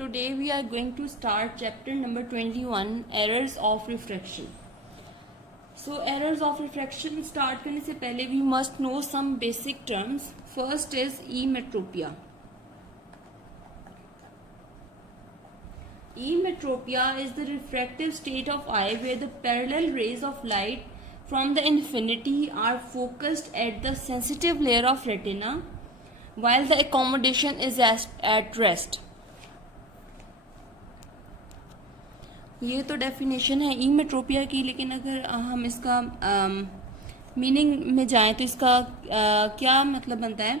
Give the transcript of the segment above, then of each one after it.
Today we are going to start chapter number 21, errors of refraction. So errors of refraction start करने से पहले we must know some basic terms. First is emetropia. Emetropia is the refractive state of eye where the parallel rays of light from the infinity are focused at the sensitive layer of retina while the accommodation is at rest. ये तो definition है ईमेट्रोपिया की, लेकिन अगर हम इसका meaning में जाएं तो इसका क्या मतलब बनता है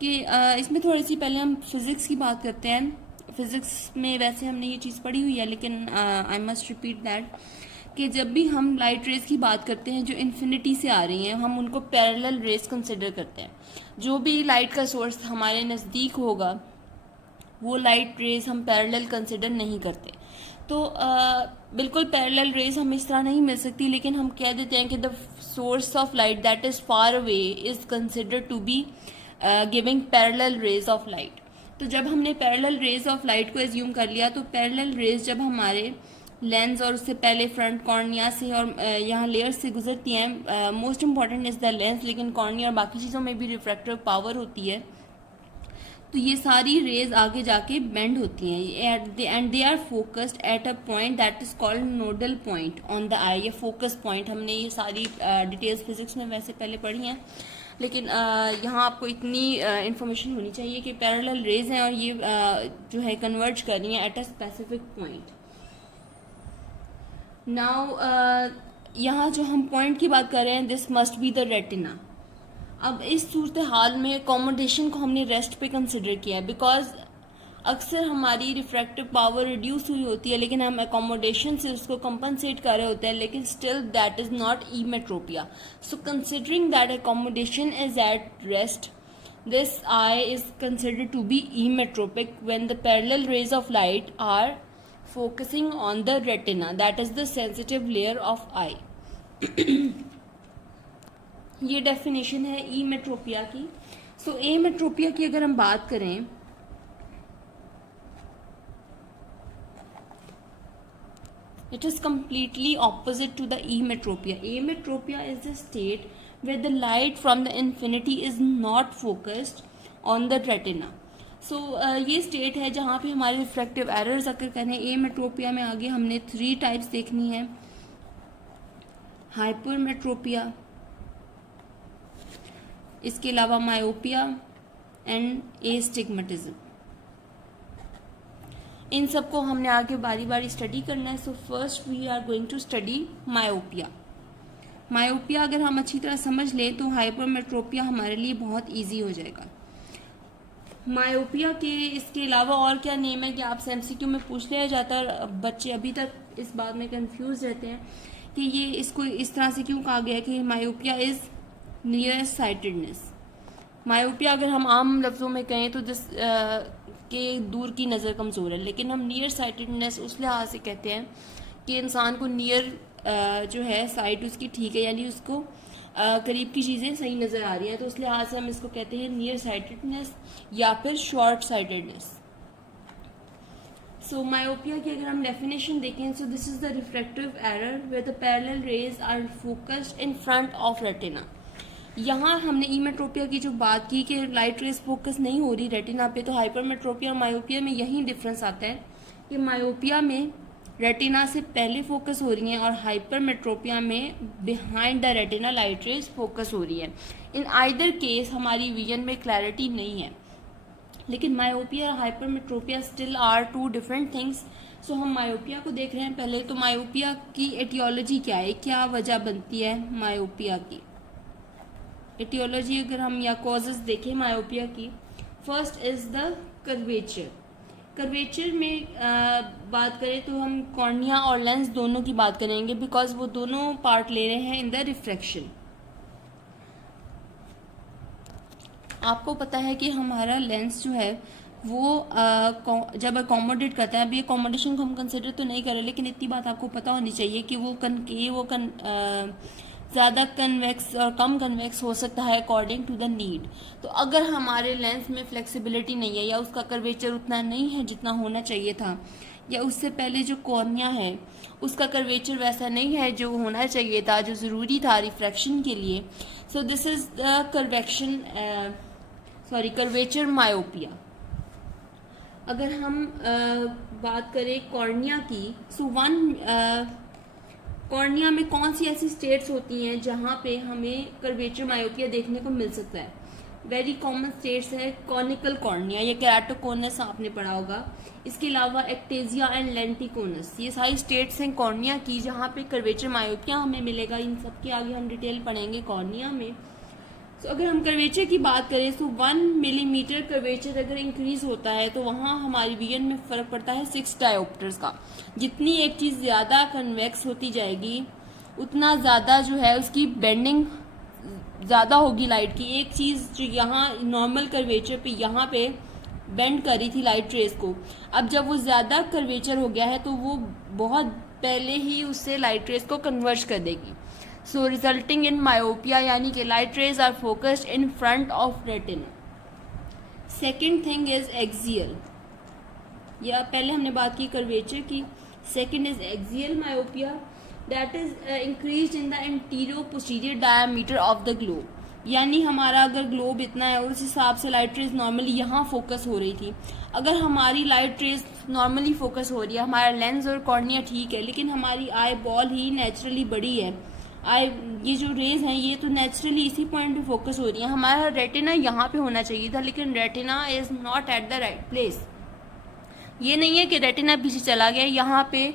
कि इसमें थोड़ी सी पहले हम फिज़िक्स की बात करते हैं। फिज़िक्स में वैसे हमने ये चीज़ पढ़ी हुई है, लेकिन आई मस्ट रिपीट दैट कि जब भी हम लाइट रेज की बात करते हैं जो इन्फिनिटी से आ रही हैं, हम उनको पैरेलल रेज कंसिडर करते हैं। जो भी लाइट का सोर्स हमारे नज़दीक होगा वो लाइट रेज हम पैरेलल कंसिडर नहीं करते। तो बिल्कुल पैरेलल रेज हमें इस तरह नहीं मिल सकती, लेकिन हम कह देते हैं कि the source of light that is far away is considered to be giving parallel rays of light. तो जब हमने पैरेलल रेज ऑफ लाइट को एज्यूम कर लिया, तो पैरेलल रेज जब हमारे लेंस और उससे पहले फ्रंट कॉर्निया से और यहाँ लेयर्स से गुजरती हैं, most important is the lens, लेकिन कॉर्निया और बाकी चीज़ों में भी रिफ्रैक्टिव पावर होती है। तो ये सारी रेज आगे जाके बेंड होती हैं and they are focused at a point that is called nodal point on the eye, ये फोकस पॉइंट। हमने ये सारी डिटेल्स फिजिक्स में वैसे पहले पढ़ी हैं, लेकिन यहाँ आपको इतनी इंफॉर्मेशन होनी चाहिए कि पैरेलल रेज हैं और ये जो है कन्वर्ज कर रही हैं at a specific point. Now यहाँ जो हम पॉइंट की बात कर रहे हैं, this must be the retina. अब इस सूरत हाल में अकोमोडेशन को हमने रेस्ट पे कंसिडर किया है, बिकॉज अक्सर हमारी रिफ्रैक्टिव पावर रिड्यूस हुई होती है, लेकिन हम अकोमोडेशन से उसको कंपनसेट कर रहे होते हैं, लेकिन still that is not emmetropia. So considering that accommodation is at rest, this eye is considered to be emmetropic when the parallel rays of light are focusing on the retina that is the sensitive layer of eye. ये definition है ईमेट्रोपिया की। सो एमेट्रोपिया की अगर हम बात करें, it is completely opposite to the emmetropia. Ametropia is the state where the light from the infinity is not focused on the retina. So ये state है जहाँ पे हमारे रिफ्रैक्टिव एरर्स अगर करें। एमेट्रोपिया में आगे हमने 3 टाइप्स देखनी है, हाइपरमेट्रोपिया, इसके अलावा मायोपिया एंड एस्टिग्मेटिज्म। इन सबको हमने आगे बारी बारी स्टडी करना है। So first we are going to study myopia. Myopia अगर हम अच्छी तरह समझ लें तो हाइपरमेट्रोपिया हमारे लिए बहुत इजी हो जाएगा। मायोपिया के इसके अलावा और क्या नेम है कि आपसे एमसीक्यू में पूछ लिया जाता है, बच्चे अभी तक इस बात में कंफ्यूज रहते हैं कि ये इसको इस तरह से क्यों कहा गया कि myopia is near sightedness. Myopia अगर हम आम लफ्ज़ों में कहें तो जिस के दूर की नज़र कमज़ोर है, लेकिन हम नियर साइटेडनेस उस लिहाज से कहते हैं कि इंसान को नियर जो है साइट उसकी ठीक है, यानी उसको करीब की चीज़ें सही नज़र आ रही हैं, तो उस लिहाज से हम इसको कहते हैं नियर साइटेडनेस या फिर शॉर्ट साइटेडनेस। सो मायोपिया की अगर हम डेफिनेशन देखें, so this is the refractive error where the parallel rays are focused in front of retina. यहाँ हमने ईमेट्रोपिया की जो बात की कि लाइट रेज फोकस नहीं हो रही रेटिना पे, तो हाइपरमेट्रोपिया और मायोपिया में यही डिफरेंस आता है कि मायोपिया में रेटिना से पहले फोकस हो रही हैं और हाइपरमेट्रोपिया में behind the retina light rays focus हो रही है। इन आइदर केस हमारी विजन में क्लैरिटी नहीं है, लेकिन मायोपिया और hypermetropia still are 2 different things. So हम मायोपिया को देख रहे हैं पहले। तो मायोपिया की एटियोलॉजी क्या है, क्या वजह बनती है मायोपिया की? एटियोलॉजी अगर हम या कॉजेज देखें मायोपिया की, first is the curvature. Curvature में बात करें तो हम कॉर्निया और लेंस दोनों की बात करेंगे, बिकॉज वो दोनों पार्ट ले रहे हैं इन द रिफ्रैक्शन। आपको पता है कि हमारा लेंस जो है वो जब अकोमोडेट करता है, अभी अकोमोडेशन को हम कंसिडर तो नहीं कर रहे, लेकिन इतनी बात आपको पता होनी चाहिए कि वो ज़्यादा कन्वेक्स और कम कन्वेक्स हो सकता है अकॉर्डिंग टू द नीड। तो अगर हमारे लेंस में फ्लेक्सिबिलिटी नहीं है या उसका कर्वेचर उतना नहीं है जितना होना चाहिए था, या उससे पहले जो कॉर्निया है उसका कर्वेचर वैसा नहीं है जो होना चाहिए था, जो ज़रूरी था रिफ्रैक्शन के लिए, so this is the curvature myopia. अगर हम बात करें कॉर्निया की, सो कॉर्निया में कौन सी ऐसी स्टेट्स होती हैं जहाँ पे हमें कर्वेचर मायोपिया देखने को मिल सकता है? वेरी कॉमन स्टेट्स है कॉनिकल कॉर्निया या केराटोकोनस, आपने पढ़ा होगा। इसके अलावा एक्टेजिया एंड लेंटिकोनस, ये सारी स्टेट्स हैं कॉर्निया की जहाँ पे कर्वेचर मायोपिया हमें मिलेगा। इन सब के आगे हम डिटेल पढ़ेंगे कॉर्निया में। तो अगर हम कर्वेचर की बात करें तो 1 मिलीमीटर कर्वेचर अगर इंक्रीज होता है तो वहाँ हमारी विजन में फर्क पड़ता है 6 डायोप्टर्स का। जितनी एक चीज़ ज़्यादा कन्वेक्स होती जाएगी उतना ज़्यादा जो है उसकी बेंडिंग ज़्यादा होगी लाइट की। एक चीज़ जो यहाँ नॉर्मल कर्वेचर पे यहाँ पे बेंड कर रही थी लाइट रेज को, अब जब वो ज़्यादा कर्वेचर हो गया है तो वो बहुत पहले ही उससे लाइट रेज को कन्वर्ट कर देगी। सो रिजल्टिंग इन मायोपिया, यानी कि light rays are focused in front of retina. Second thing is axial, या पहले हमने बात की कर्वेचर की। Second is axial myopia, that is increase in the interior posterior diameter of the globe. यानी हमारा अगर ग्लोब इतना है और उस हिसाब से लाइट रेज नॉर्मली यहाँ फोकस हो रही थी, अगर हमारी लाइट रेज नॉर्मली फोकस हो रही है, हमारा लेंस और कॉर्निया ठीक है, लेकिन हमारी आई बॉल ही नेचुरली बड़ी है, ये जो रेज हैं ये तो नेचुरली इसी पॉइंट पे फोकस हो रही है। हमारा रेटिना यहाँ पे होना चाहिए था, लेकिन retina is not at the right place. ये नहीं है कि रेटिना पीछे चला गया, यहाँ पे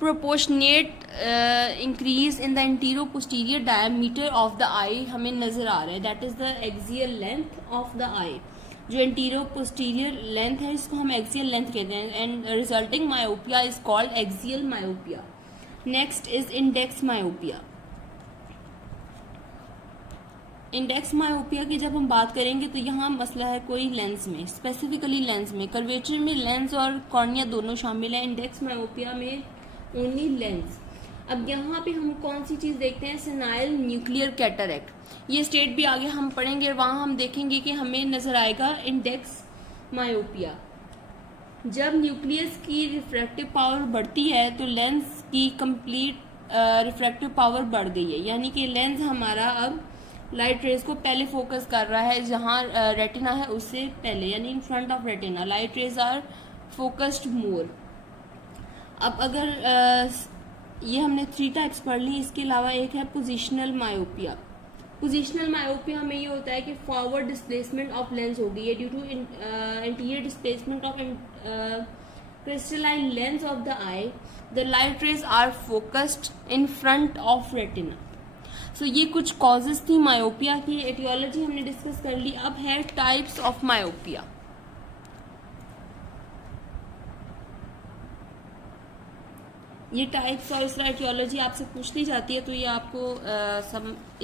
proportionate increase in the interior posterior diameter of the eye हमें नजर आ रहा है। That is the axial length of the eye. जो इंटीरियर पोस्टीरियर लेंथ है इसको हम एक्सियल लेंथ कहते हैं, and resulting myopia is called axial myopia. Next is index myopia. Index myopia की जब हम बात करेंगे तो यहाँ मसला है कोई लेंस में, स्पेसिफिकली लेंस में। कर्वेचर में लेंस और कॉर्निया दोनों शामिल है, इंडेक्स मायोपिया में ओनली लेंस। अब यहाँ पे हम कौन सी चीज़ देखते हैं? Senile nuclear cataract. ये स्टेट भी आगे हम पढ़ेंगे और वहाँ हम देखेंगे कि हमें नजर आएगा इंडेक्स मायोपिया। जब न्यूक्लियस की रिफ्रैक्टिव पावर बढ़ती है तो लेंस की कंप्लीट रिफ्रैक्टिव पावर बढ़ गई है, यानी कि लेंस हमारा अब लाइट रेज को पहले फोकस कर रहा है जहाँ रेटिना है उससे पहले, यानी in front of retina light rays are focused more. अब अगर ये हमने 3 टाइप्स पढ़ ली, इसके अलावा एक है पोजिशनल मायोपिया। पोजिशनल मायोपिया में ये होता है कि फॉरवर्ड डिस्प्लेसमेंट ऑफ लेंस होगी, ये due to interior displacement of crystalline lens of the eye, the light rays are focused in front of retina. So ये कुछ कॉजेज थी मायोपिया की, एटियोलॉजी हमने डिस्कस कर ली। अब है टाइप्स ऑफ मायोपिया। ये टाइप्स और इसका एटियोलॉजी आपसे पूछ ली जाती है तो ये आपको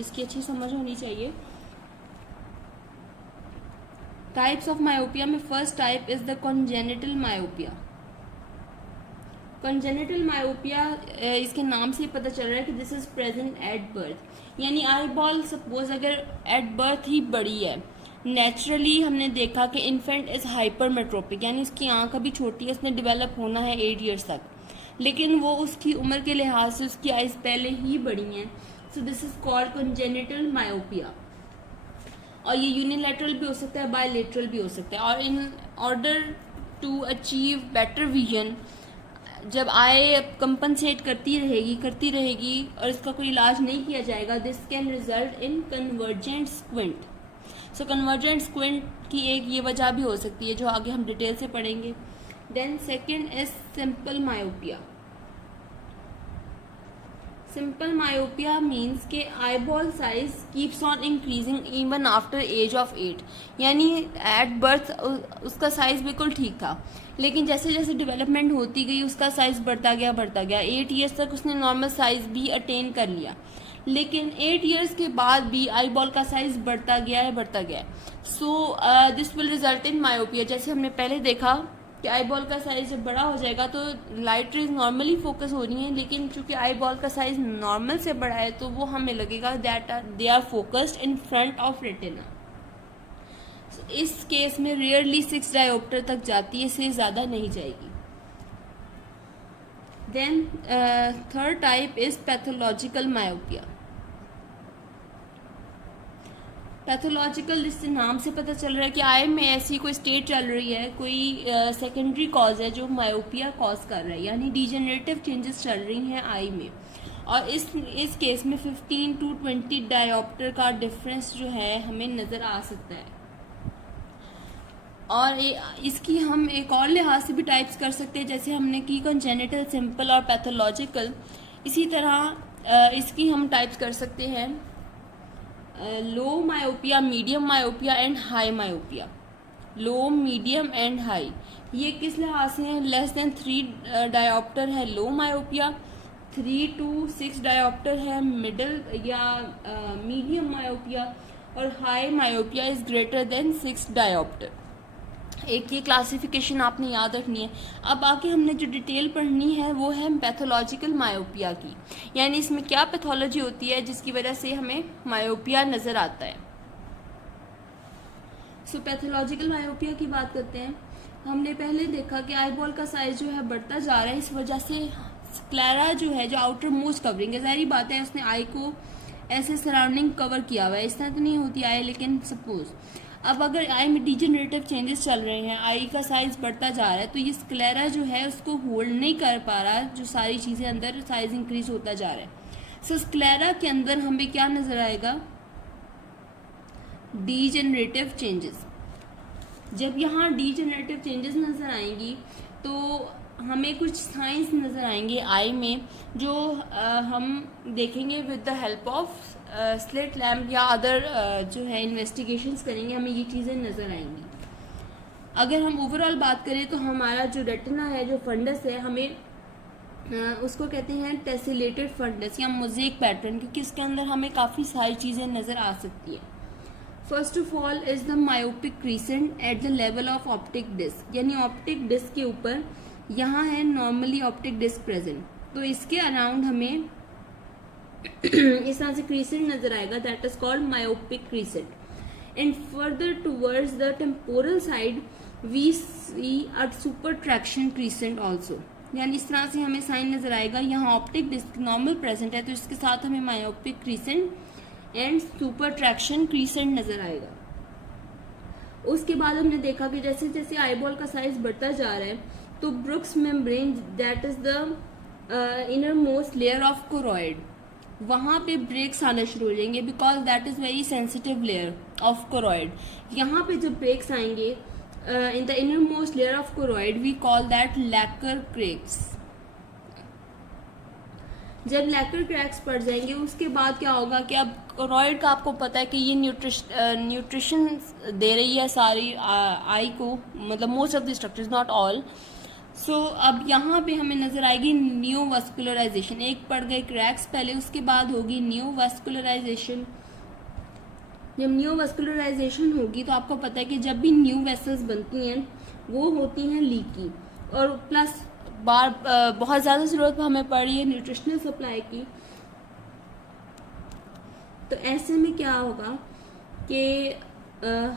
इसकी अच्छी समझ होनी चाहिए। टाइप्स ऑफ मायोपिया में first type is the congenital myopia. Congenital myopia इसके नाम से पता चल रहा है कि this is present at birth, यानी आई बॉल सपोज अगर एट बर्थ ही बड़ी है, नेचुरली हमने देखा कि इन्फेंट इज हाइपरमेट्रोपिक, यानी उसकी आंख अभी छोटी है, उसने डेवलप होना है 8 ईयर्स तक, लेकिन वो उसकी उम्र के लिहाज से उसकी आइज पहले ही बड़ी हैं। सो this is called congenital myopia. और ये यूनिलैटरल भी हो सकता है, बायलैटरल भी हो सकता है। और in order to achieve better vision, जब आई कंपनसेट करती रहेगी और इसका कोई इलाज नहीं किया जाएगा, this can result in convergent squint. So convergent squint की एक ये वजह भी हो सकती है जो आगे हम डिटेल से पढ़ेंगे। Then second is simple myopia. Simple myopia means के eyeball size keeps on increasing even after age of 8, यानी एट बर्थ उसका साइज बिल्कुल ठीक था, लेकिन जैसे जैसे डेवलपमेंट होती गई उसका साइज बढ़ता गया 8 ईयर्स तक उसने नॉर्मल साइज भी अटेन कर लिया, लेकिन 8 ईयर्स के बाद भी आई बॉल का साइज बढ़ता गया है। So this will result in myopia. जैसे हमने पहले देखा कि आई बॉल का साइज जब बड़ा हो जाएगा तो लाइट रेज नॉर्मली फोकस हो रही हैं, लेकिन चूंकि आई बॉल का साइज नॉर्मल से बड़ा है तो वो हमें लगेगा that they are focused in front of retina. इस केस में रेयरली 6 डायोप्टर तक जाती है, इससे ज़्यादा नहीं जाएगी। Then third type is pathological myopia. Pathological, इससे नाम से पता चल रहा है कि आई में ऐसी कोई स्टेट चल रही है, कोई सेकेंडरी कॉज है जो मायोपिया कॉज कर रहा है, यानी डिजेनरेटिव चेंजेस चल रही हैं आई में। और इस केस में 15 to 20 डायोप्टर का डिफरेंस जो है हमें नज़र आ सकता है। और इसकी हम एक और लिहाज से भी टाइप्स कर सकते हैं, जैसे हमने की कंजेनिटल, सिंपल और पैथोलॉजिकल। इसी तरह इसकी हम टाइप्स कर सकते हैं low myopia, medium myopia and high myopia. Low, medium and high ये किस लिहाज से हैं? लेस देन 3 डायोप्टर है लो मायोपिया, 3 to 6 डायोप्टर है मिडल या मीडियम मायोपिया, और high myopia is greater than 6 dioptre. एक ये क्लासिफिकेशन आपने याद रखनी है। अब आके हमने जो डिटेल पढ़नी है वो है पैथोलॉजिकल मायोपिया की, यानी इसमें क्या पैथोलॉजी होती है जिसकी वजह से हमें मायोपिया नज़र आता है। सो पैथोलॉजिकल मायोपिया की बात करते हैं। हमने पहले देखा कि आई बॉल का साइज जो है बढ़ता जा रहा है, इस वजह से स्क्लेरा जो है, जो आउटर मोस्ट कवरिंग है, ज़ाहिर बात है उसने आई को ऐसे सराउंडिंग कवर किया हुआ है। इस तरह तो नहीं होती आई, लेकिन सपोज अब अगर आई में डिजेनरेटिव चेंजेस चल रहे हैं, आई का साइज बढ़ता जा रहा है, तो ये स्क्लेरा जो है उसको होल्ड नहीं कर पा रहा, जो सारी चीज़ें अंदर साइज इंक्रीज होता जा रहा है। सो स्क्लेरा के अंदर हमें क्या नज़र आएगा? Degenerative changes. जब यहाँ डिजेनरेटिव चेंजेस नज़र आएंगी तो हमें कुछ साइंस नज़र आएंगे आई में, जो हम देखेंगे with the help of slit lamp या अदर जो है इन्वेस्टिगेशंस करेंगे, हमें ये चीज़ें नज़र आएंगी। अगर हम ओवरऑल बात करें तो हमारा जो रेटिना है, जो फंडस है, हमें उसको कहते हैं टेसिलेटेड फंडस या मोज़ेक पैटर्न, क्योंकि इसके अंदर हमें काफ़ी सारी चीज़ें नज़र आ सकती है। First of all is the myopic crescent at the level of optic disc, यानी ऑप्टिक डिस्क के ऊपर यहाँ है नॉर्मली ऑप्टिक डिस्क प्रेजेंट, तो इसके अराउंड हमें इस तरह से क्रीसेंट नजर आएगा, that is called myopic crescent. And further towards the temporal side we see a super traction crescent also, यानी इस तरह से हमें साइन नजर आएगा। यहाँ ऑप्टिक डिस्क नॉर्मल प्रेजेंट है, तो इसके साथ हमें myopic crescent and super traction crescent नजर आएगा। उसके बाद हमने देखा कि जैसे जैसे आईबॉल का साइज बढ़ता जा रहा है, तो Bruch's membrane, that is the inner most layer of choroid, वहाँ पे ब्रेक्स आना शुरू हो जाएंगे, because that is very sensitive layer of choroid. यहाँ पे जब ब्रेक्स आएंगे in the inner most layer of choroid, we call that lacquer cracks. जब लैकर क्रैक्स पड़ जाएंगे, उसके बाद क्या होगा कि अब कोरॉइड का आपको पता है कि ये न्यूट्रिशन दे रही है सारी आई को, मतलब most of the structures, not all. So अब यहाँ पे हमें नजर आएगी न्यू वास्कुलराइजेशन। एक पड़ गए क्रैक्स पहले, उसके बाद होगी न्यू वास्कुलराइजेशन। जब न्यू वास्कुलराइजेशन होगी तो आपको पता है कि जब भी न्यू वेसल्स बनती हैं वो होती हैं लीकी, और प्लस बहुत ज़्यादा ज़रूरत हमें पड़ रही है न्यूट्रिशनल सप्लाई की। तो ऐसे में क्या होगा कि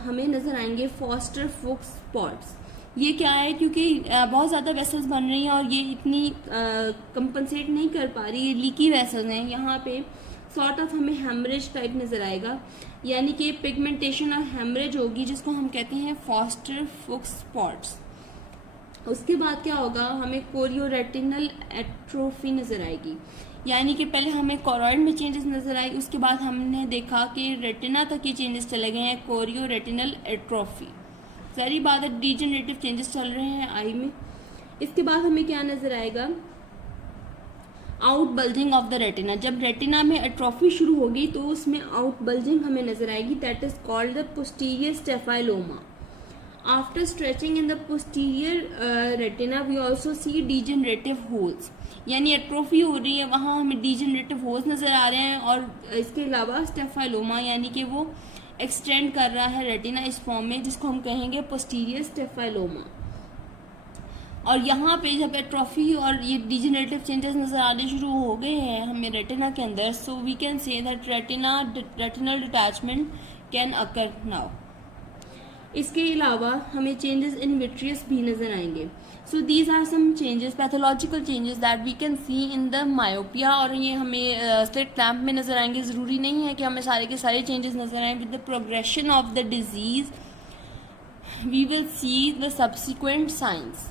हमें नज़र आएंगे फॉस्टर फुक्स स्पॉट्स। ये क्या है? क्योंकि बहुत ज़्यादा वेसल्स बन रही हैं और ये इतनी कंपनसेट नहीं कर पा रही, ये लीकी वेसल्स हैं। यहाँ पे सॉर्ट ऑफ हमें हेमरेज टाइप नज़र आएगा, यानी कि पिगमेंटेशन और हेमरेज होगी, जिसको हम कहते हैं फॉस्टर फुक्स स्पॉट्स। उसके बाद क्या होगा, हमें कोरियोरेटिनल एट्रोफी नज़र आएगी, यानी कि पहले हमें कोरॉइड में चेंजेस नज़र आई, उसके बाद हमने देखा कि रेटिना तक ये चेंजेस चले गए हैं, कोरियोरेटिनल एट्रोफी। सारी बात है, डिजेनरेटिव चेंजेस चल रहे हैं आई में। इसके बाद हमें क्या नज़र आएगा, out bulging of the retina. जब रेटिना में एट्रोफी शुरू होगी तो उसमें आउट बल्जिंग हमें नज़र आएगी, that is called the posterior staphyloma. After stretching in the posterior retina, we also see degenerative holes, यानी एट्रोफी हो रही है, वहाँ हमें डिजेनरेटिव होल्स नज़र आ रहे हैं। और इसके अलावा स्टेफाइलोमा, यानी कि वो एक्सटेंड कर रहा है रेटिना इस फॉर्म में, जिसको हम कहेंगे पोस्टीरियर स्टेफाइलोमा। और यहाँ पे जब एट्रोफी और ये डिजेनरेटिव चेंजेस नज़र आने शुरू हो गए हैं हमें रेटिना के अंदर, so we can say that retinal detachment can occur now. इसके अलावा हमें चेंजेस इन विट्रियस भी नज़र आएंगे। So these are some changes, pathological changes that we can see in the myopia, और ये हमें स्लिट लैम्प में नज़र आएंगे। ज़रूरी नहीं है कि हमें सारे के सारे चेंजेस नज़र आएँ। With the progression of the disease we will see the subsequent science.